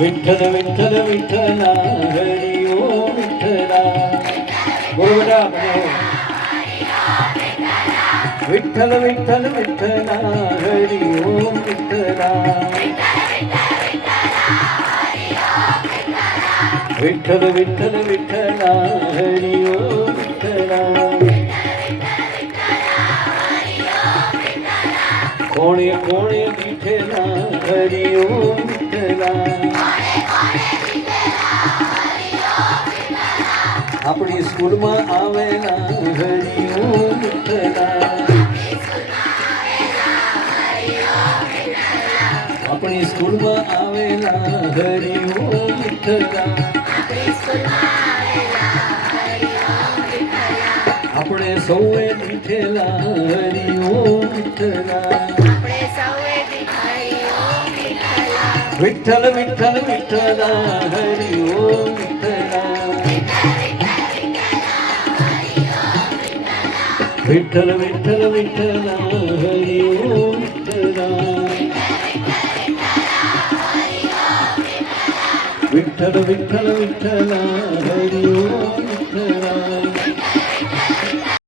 विठ्ठल विठ्ठल विठ्ठला हरी ओम विठ्ठला बोला विठ्ठल विठ्ठल विठ्ठला हरी ओम विठ्ठला विठ्ठल विठ्ठल विठ्ठला हरी ओम विठ्ठला कोणे कोणे विठ्ठला हरी ओम विठ्ठला अपनी स्कूल में आवेला हरि ओम विठ्ठला अपनी स्कूल में आवेला हरि ओम विठ्ठला अपने सौवे दिठेला हरि ओम विठ्ठला विठ्ठल विठ्ठल विठ्ठला हरि ओम विठ्ठला विठ्ठल विठ्ठल विठ्ठला हरि ओम विठ्ठला विठ्ठल विठ्ठल विठ्ठला हरि ओम विठ्ठला